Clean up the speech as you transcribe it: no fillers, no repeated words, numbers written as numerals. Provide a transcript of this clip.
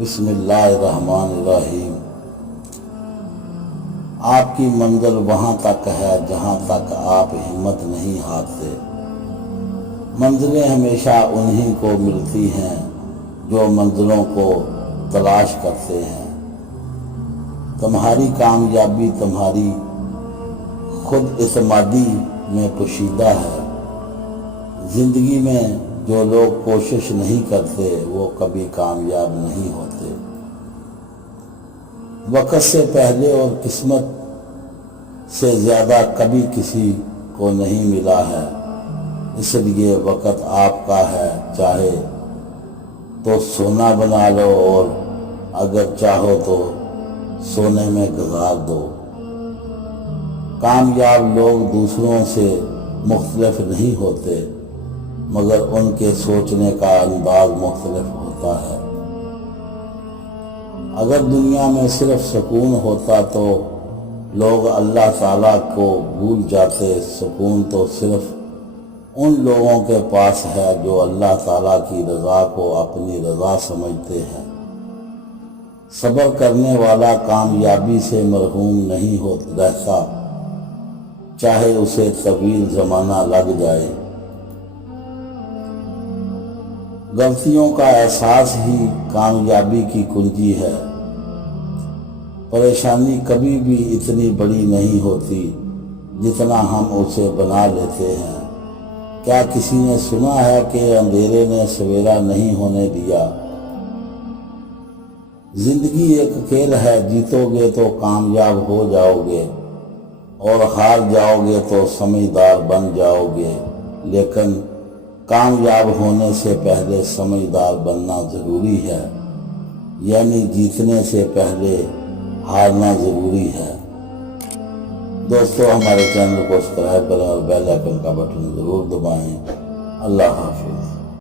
بسم اللہ الرحمن الرحیم۔ آپ کی منزل وہاں تک ہے جہاں تک آپ ہمت نہیں ہارتے۔ منزلیں ہمیشہ انہی کو ملتی ہیں جو منزلوں کو تلاش کرتے ہیں۔ تمہاری کامیابی تمہاری خود اعتمادی میں پوشیدہ ہے۔ زندگی میں جو لوگ کوشش نہیں کرتے وہ کبھی کامیاب نہیں ہوتے۔ وقت سے پہلے اور قسمت سے زیادہ کبھی کسی کو نہیں ملا ہے، اس لیے وقت آپ کا ہے، چاہے تو سونا بنا لو اور اگر چاہو تو سونے میں گزار دو۔ کامیاب لوگ دوسروں سے مختلف نہیں ہوتے، مگر ان کے سوچنے کا انداز مختلف ہوتا ہے۔ اگر دنیا میں صرف سکون ہوتا تو لوگ اللہ تعالیٰ کو بھول جاتے۔ سکون تو صرف ان لوگوں کے پاس ہے جو اللہ تعالیٰ کی رضا کو اپنی رضا سمجھتے ہیں۔ صبر کرنے والا کامیابی سے محروم نہیں رہتا، چاہے اسے طویل زمانہ لگ جائے۔ غلطیوں کا احساس ہی کامیابی کی کنجی ہے۔ پریشانی کبھی بھی اتنی بڑی نہیں ہوتی جتنا ہم اسے بنا لیتے ہیں۔ کیا کسی نے سنا ہے کہ اندھیرے نے سویرا نہیں ہونے دیا؟ زندگی ایک کھیل ہے، جیتو گے تو کامیاب ہو جاؤ گے اور ہار جاؤ گے تو سمجھدار بن جاؤ گے، لیکن کامیاب ہونے سے پہلے سمجھدار بننا ضروری ہے، یعنی جیتنے سے پہلے ہارنا ضروری ہے۔ دوستو، ہمارے چینل کو سبسکرائب کریں اور بیل آئیکن کا بٹن ضرور دبائیں۔ اللہ حافظ۔